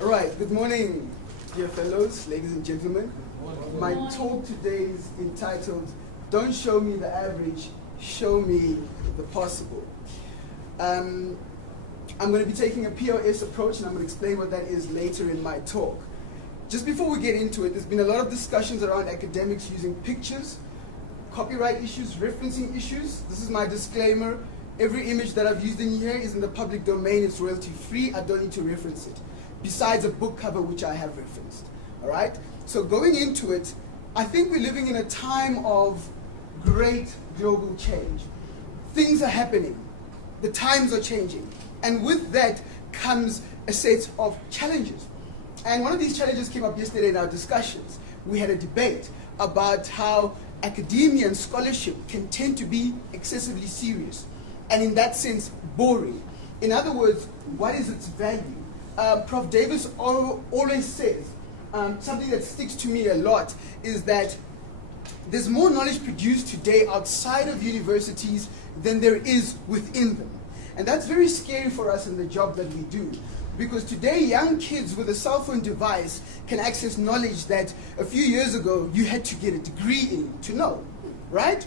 All right, good morning, dear fellows, ladies and gentlemen. My talk today is entitled, Don't Show Me the Average, Show Me the Possible. I'm going to be taking a POS approach, and I'm going to explain what that is later in my talk. Just before we get into it, there's been a lot of discussions around academics using pictures, copyright issues, referencing issues. This is my disclaimer. Every image that I've used in here is in the public domain. It's royalty free. I don't need to reference it, besides a book cover which I have referenced. All right? So going into it, I think we're living in a time of great global change. Things are happening. The times are changing. And with that comes a set of challenges. And one of these challenges came up yesterday in our discussions. We had a debate about how academia and scholarship can tend to be excessively serious, and in that sense, boring. In other words, what is its value? Prof. Davis always says, something that sticks to me a lot is that there's more knowledge produced today outside of universities than there is within them. And that's very scary for us in the job that we do. Because today, young kids with a cell phone device can access knowledge that a few years ago you had to get a degree in to know, right?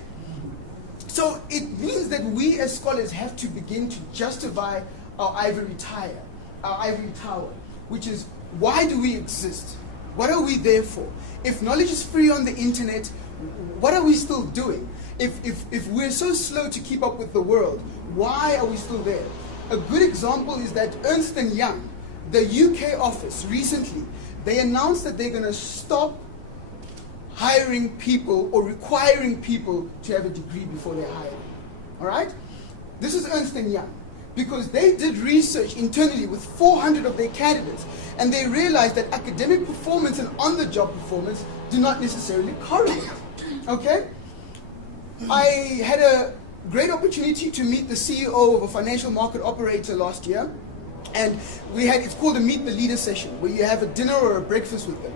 So it means that we as scholars have to begin to justify our ivory tower, which is, why do we exist? What are we there for? If knowledge is free on the internet, what are we still doing? If we're so slow to keep up with the world, why are we still there? A good example is that Ernst & Young, the UK office, recently, they announced that they're going to stop hiring people or requiring people to have a degree before they're hired. All right? This is Ernst & Young, because they did research internally with 400 of their candidates, and they realized that academic performance and on-the-job performance do not necessarily correlate. Okay? I had a great opportunity to meet the CEO of a financial market operator last year, and it's called a Meet the Leader session, where you have a dinner or a breakfast with them.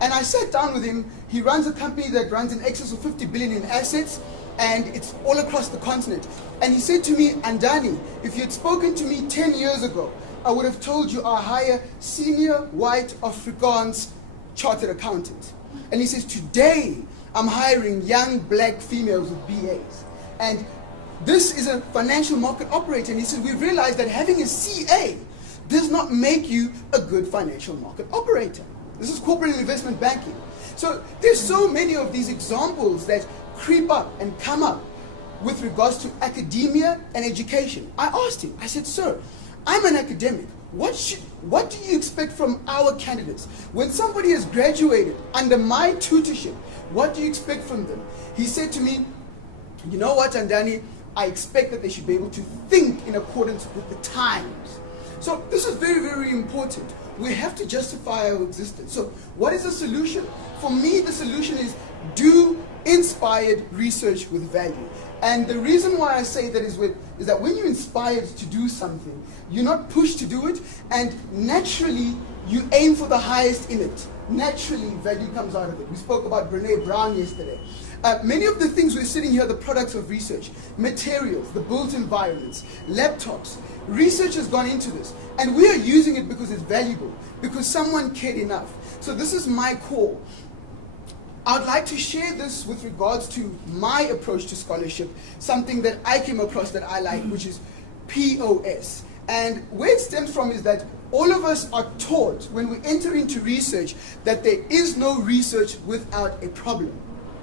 And I sat down with him. He runs a company that runs in excess of 50 billion in assets, and it's all across the continent. And he said to me, Andani, if you had spoken to me 10 years ago, I would have told you I hire senior white Afrikaans chartered accountants. And he says, today I'm hiring young black females with BAs. And this is a financial market operator. And he says, we've realized that having a CA does not make you a good financial market operator. This is corporate and investment banking. So there's so many of these examples that creep up and come up with regards to academia and education. I asked him, I said, sir, I'm an academic. What do you expect from our candidates? When somebody has graduated under my tutorship, what do you expect from them? He said to me, you know what, Andani, I expect that they should be able to think in accordance with the times. So this is very, very important. We have to justify our existence. So what is the solution? For me, the solution is do inspired research with value. And the reason why I say that is that when you're inspired to do something, you're not pushed to do it, and naturally you aim for the highest in it. Naturally, value comes out of it. We spoke about Brene Brown yesterday. Many of the things we're sitting here are the products of research. Materials, the built environments, laptops. Research has gone into this, and we are using it because it's valuable, because someone cared enough. So this is my call. I'd like to share this with regards to my approach to scholarship, something that I came across that I like, which is POS. And where it stems from is that all of us are taught when we enter into research that there is no research without a problem.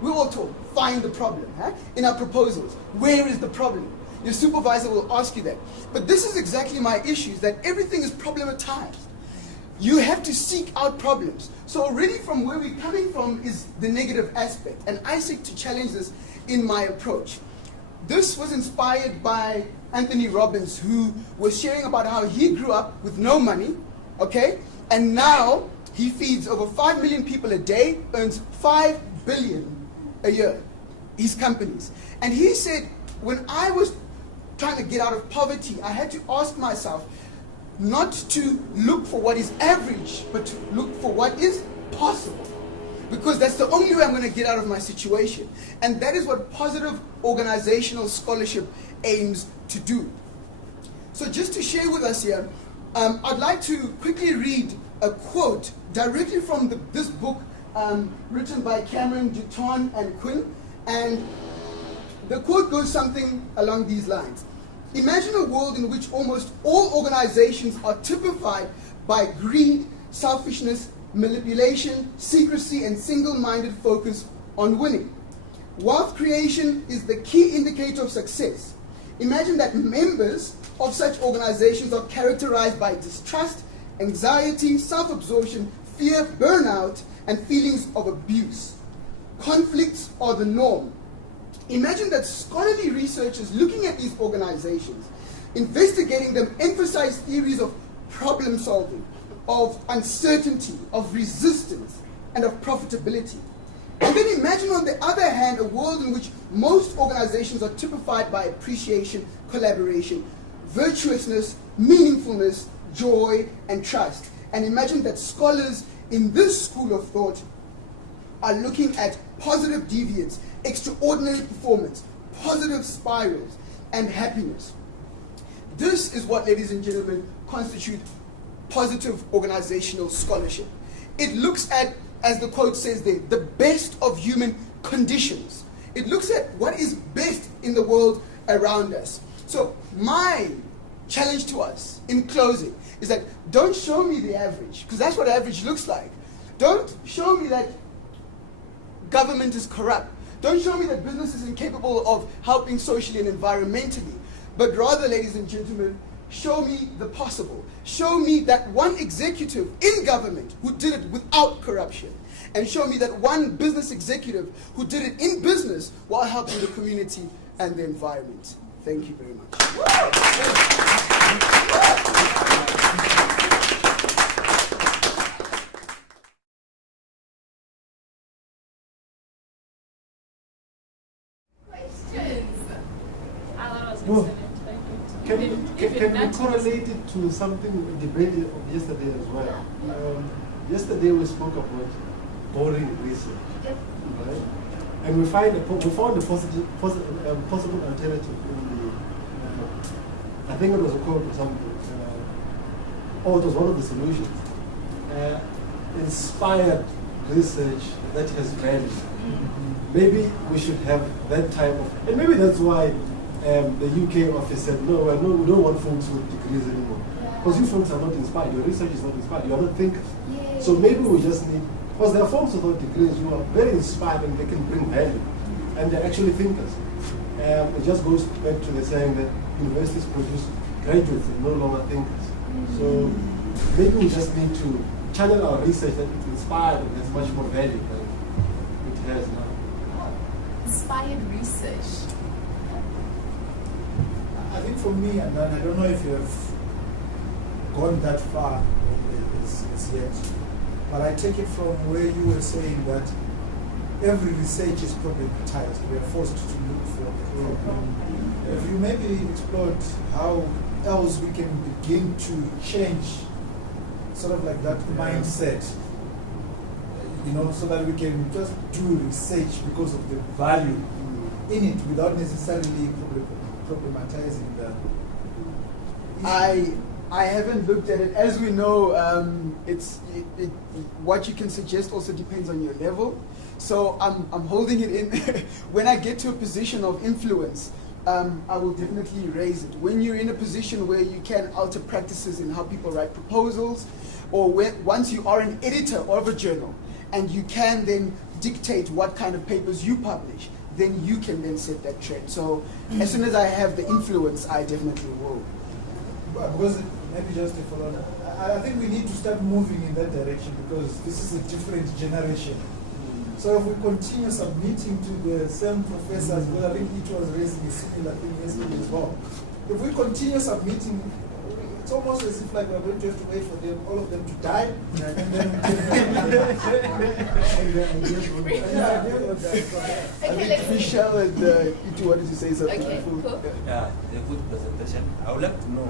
We're all taught, find the problem, in our proposals. Where is the problem? Your supervisor will ask you that. But this is exactly my issue, is that everything is problematized. You have to seek out problems. So already from where we're coming from is the negative aspect. And I seek to challenge this in my approach. This was inspired by Anthony Robbins, who was sharing about how he grew up with no money, okay? And now he feeds over 5 million people a day, earns 5 billion a year, his companies. And he said, when I was trying to get out of poverty, I had to ask myself not to look for what is average, but to look for what is possible. Because that's the only way I'm going to get out of my situation. And that is what positive organizational scholarship aims to do. So just to share with us here, I'd like to quickly read a quote directly from this book written by Cameron, Dutton, and Quinn. And the quote goes something along these lines. Imagine a world in which almost all organizations are typified by greed, selfishness, manipulation, secrecy, and single-minded focus on winning. Wealth creation is the key indicator of success. Imagine that members of such organizations are characterized by distrust, anxiety, self-absorption, fear, burnout, and feelings of abuse. Conflicts are the norm. Imagine that scholarly researchers looking at these organizations, investigating them, emphasize theories of problem solving, of uncertainty, of resistance, and of profitability. And then imagine, on the other hand, a world in which most organizations are typified by appreciation, collaboration, virtuousness, meaningfulness, joy, and trust. And imagine that scholars in this school of thought are looking at positive deviance, extraordinary performance, positive spirals, and happiness. This is what, ladies and gentlemen, constitutes positive organizational scholarship. It looks at, as the quote says there, the best of human conditions. It looks at what is best in the world around us. So my challenge to us in closing is that don't show me the average, because that's what average looks like. Don't show me that government is corrupt. Don't show me that business is incapable of helping socially and environmentally. But rather, ladies and gentlemen, show me the possible. Show me that one executive in government who did it without corruption. And show me that one business executive who did it in business while helping the community and the environment. Thank you very much. Can we correlate it to something debated of yesterday as well? Yesterday we spoke about boring research, right? And we found a possible alternative in the, I think it was a quote or something, or it was one of the solutions. Inspired research that has value. Maybe we should have that type of, and maybe that's why the UK office said, no, we don't want folks with degrees anymore. Because you folks are not inspired, your research is not inspired, you are not thinkers. Yeah. So maybe we just need, because there are folks without degrees who are very inspired and they can bring value, and they're actually thinkers. It just goes back to the saying that universities produce graduates and no longer thinkers. So maybe we just need to channel our research that it's inspired and has much more value than it has now. Inspired research. I think for me, and I don't know if you have gone that far as yet, but I take it from where you were saying that every research is problematized. We are forced to look for the problem. If you maybe explored how else we can begin to change sort of like that mindset, so that we can just do research because of the value in it without necessarily problematizing that. I haven't looked at it. As we know, what you can suggest also depends on your level. So I'm holding it in. When I get to a position of influence, I will definitely raise it. When you're in a position where you can alter practices in how people write proposals, or once you are an editor of a journal, and you can then dictate what kind of papers you publish, then you can then set that trend. So as soon as I have the influence, I definitely will. Because maybe just to follow that, I think we need to start moving in that direction, because this is a different generation. So if we continue submitting to the same professors, well, I think each was raising a similar thing yesterday as well. If we continue submitting, it's almost as if like we're going to have to wait for them, all of them to die, and then I think Michelle and Itu wanted to say something. Okay, cool. Yeah, a good presentation. I would like to know,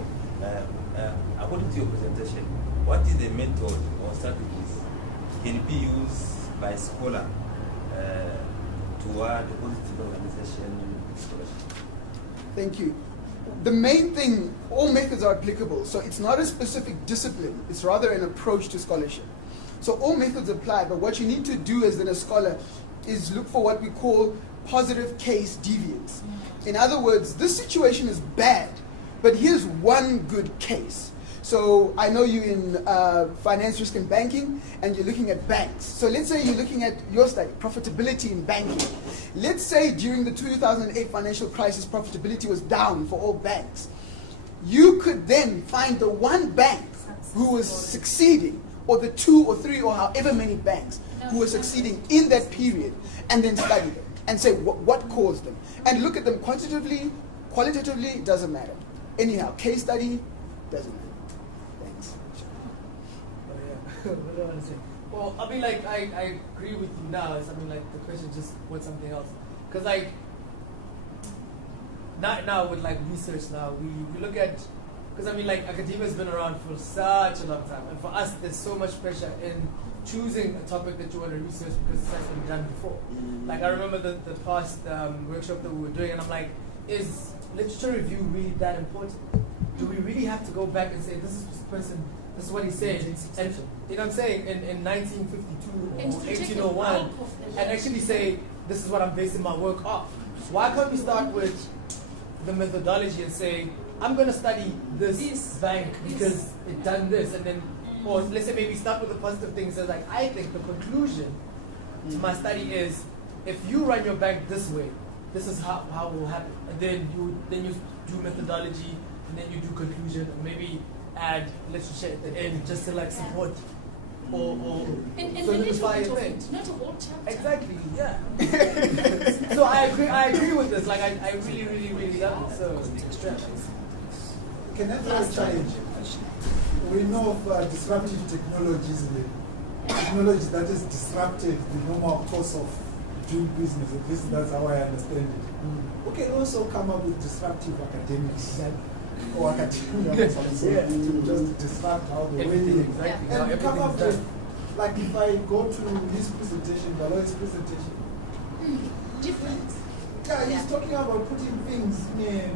according to your presentation, what is the method or strategies can be used by a scholar toward the positive organization scholarship? Thank you. the main thing, all methods are applicable. So it's not a specific discipline. It's rather an approach to scholarship. So all methods apply, but what you need to do as a scholar is look for what we call positive case deviance. In other words, this situation is bad, but here's one good case. So I know you in finance, risk, and banking, and you're looking at banks. So let's say you're looking at your study, profitability in banking. Let's say during the 2008 financial crisis, profitability was down for all banks. You could then find the one bank who was succeeding, or the 2 or 3 or however many banks who were succeeding in that period, and then study them and say what caused them. And look at them quantitatively, qualitatively, it doesn't matter. Anyhow, case study, doesn't matter. Thanks. What do I want to say? Well, I mean, like, I agree with you now. I mean, like, the question just wants something else. Because, like, not now with, like, research now, we look at, because, I mean, like, academia has been around for such a long time. And for us, there's so much pressure in choosing a topic that you want to research because it's been done before. Like, I remember the past workshop that we were doing, and I'm like, is literature review really that important? Do we really have to go back and say, this is this person, this is what he said, and you know what I'm saying, in 1952 or 1801, and actually say, this is what I'm basing my work off? Why can't we start with the methodology and say, I'm going to study this bank because it done this, and then, or let's say maybe start with the positive things, so like, I think the conclusion to my study is, if you run your bank this way, this is how it will happen, and then you do methodology, and then you do conclusion, and maybe add literature at the end just to like support or and solidify a thing. Not a whole chapter. Exactly, yeah. So I agree with this. Like I really love it. So yeah. Can I throw a challenge? We know of disruptive technologies, technology that has disrupted the normal course of doing business. At least that's how I understand it. We can also come up with disruptive academics. Or academia to just disrupt how the way they exactly. and we come up with, like if I go to his presentation, Baloy's presentation. Different. Yeah, he's talking about putting things in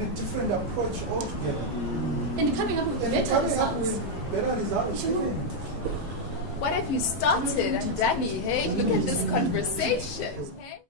a different approach altogether. And coming up with And better coming up results. with better results. Sure. What have you started, Andani? Hey, look at this conversation. Hey?